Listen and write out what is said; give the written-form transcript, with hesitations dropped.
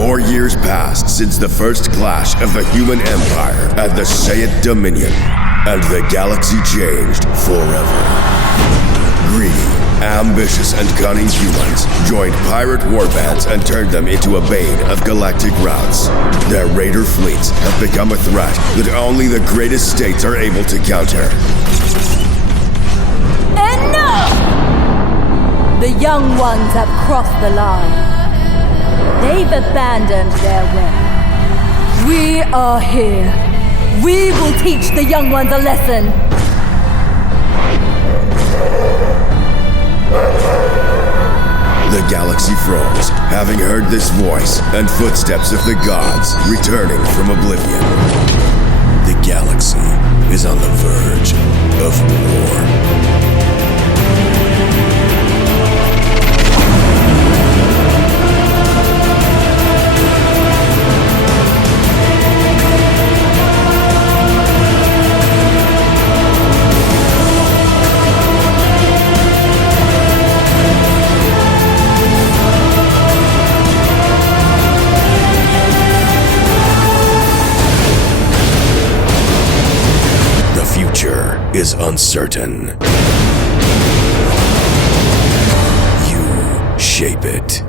4 years passed since the first clash of the human empire and the Sayat Dominion, and the galaxy changed forever. Greedy, ambitious, and cunning humans joined pirate warbands and turned them into a bane of galactic routes. Their raider fleets have become a threat that only the greatest states are able to counter. Enough! The young ones have crossed the line. They've abandoned their way. We are here. We will teach the young ones a lesson. The galaxy froze, having heard this voice and footsteps of the gods returning from oblivion. The galaxy is on the verge of war. Is uncertain. You shape it.